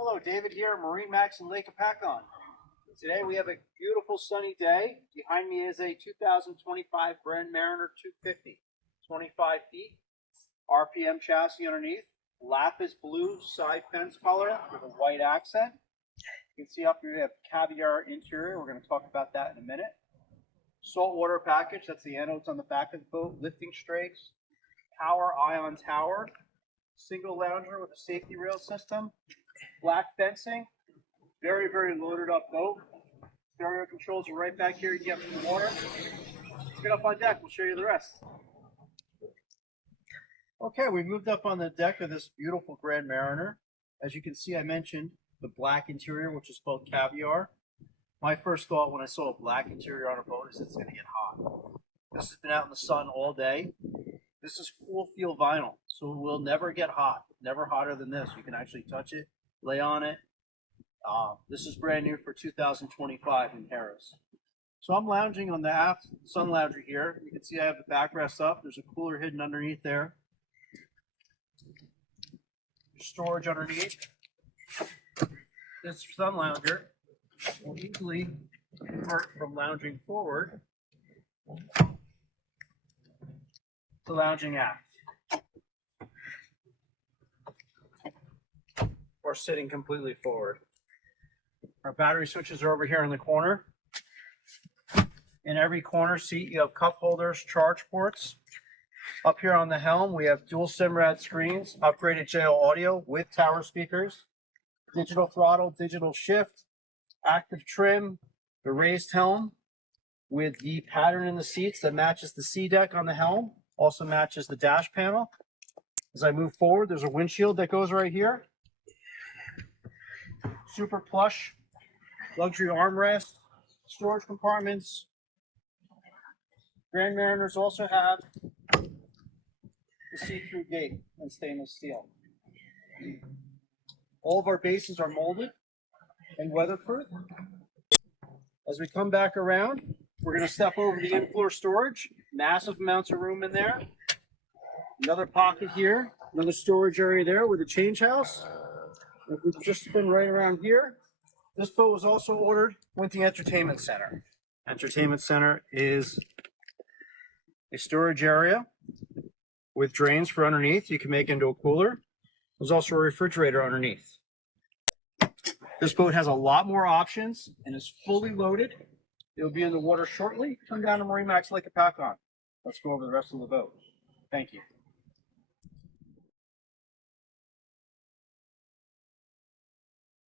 Hello, David here, MarineMax in Lake Hopatcong. Today we have a beautiful sunny day. Behind me is a 2025 Brand Mariner 250, 25 feet, RPM chassis underneath. Lapis blue side fence color with a white accent. You can see up here we have caviar interior. We're going to talk about that in a minute. Saltwater package, that's the anodes on the back of the boat. Lifting strakes, power ion tower, single lounger with a safety rail system, black fencing, very, very loaded up boat. Stereo controls are right back here. You get from the water. Let's get up on deck. We'll show you the rest. Okay, we moved up on the deck of this beautiful Grand Mariner. As you can see, I mentioned the black interior, which is called caviar. My first thought when I saw a black interior on a boat is it's going to get hot. This has been out in the sun all day. This is cool feel vinyl, so it will never get hot. Never hotter than this. You can actually touch it, lay on it. This is brand new for 2025 in Harris. So I'm lounging on the aft sun lounger here. You can see I have the backrest up. There's a cooler hidden underneath there. Storage underneath. This sun lounger will easily convert from lounging forward to lounging aft, or sitting completely forward. Our battery switches are over here in the corner. In every corner seat, you have cup holders, charge ports. Up here on the helm, we have dual SIMRAD screens, upgraded JL audio with tower speakers, digital throttle, digital shift, active trim, the raised helm with the pattern in the seats that matches the sea deck on the helm, also matches the dash panel. As I move forward, there's a windshield that goes right here. Super plush, luxury armrest, storage compartments. Grand Mariners also have the see-through gate in stainless steel. All of our bases are molded and weatherproof. As we come back around, we're going to step over the in-floor storage. Massive amounts of room in there. Another pocket here, another storage area there with a change house. If we just spin right around here, this boat was also ordered with the entertainment center. Entertainment center is a storage area with drains for underneath. You can make into a cooler. There's also a refrigerator underneath. This boat has a lot more options and is fully loaded. It'll be in the water shortly. Come down to MarineMax Lake Hopatcong. Let's go over the rest of the boat. Thank you.